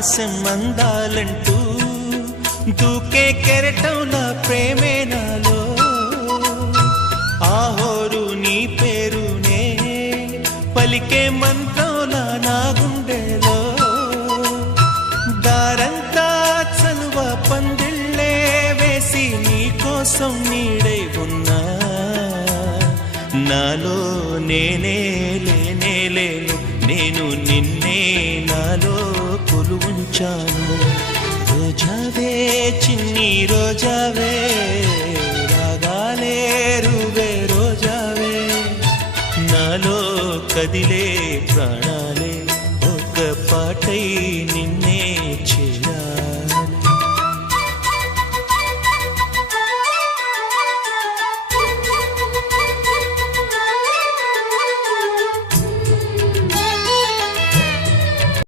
ఆకాశం అందాలంటూ దూకే కెరటం నా ప్రేమే నాలో ఆహోరు నీ పేరునే పలికే మంత్రంలా నా గుండెలో దారంతా చలువ పందిళ్ళే వేసి నీ కోసం నీడై ఉన్నా నాలో నేనే లేనే లేను నేను నిన్నే నాలో కొలువుంచాను రోజావే చిన్ని రోజావే రాగాలే రువే రోజావే నాలో కదిలే ప్రాణాలే ఒక పాటై నిన్ను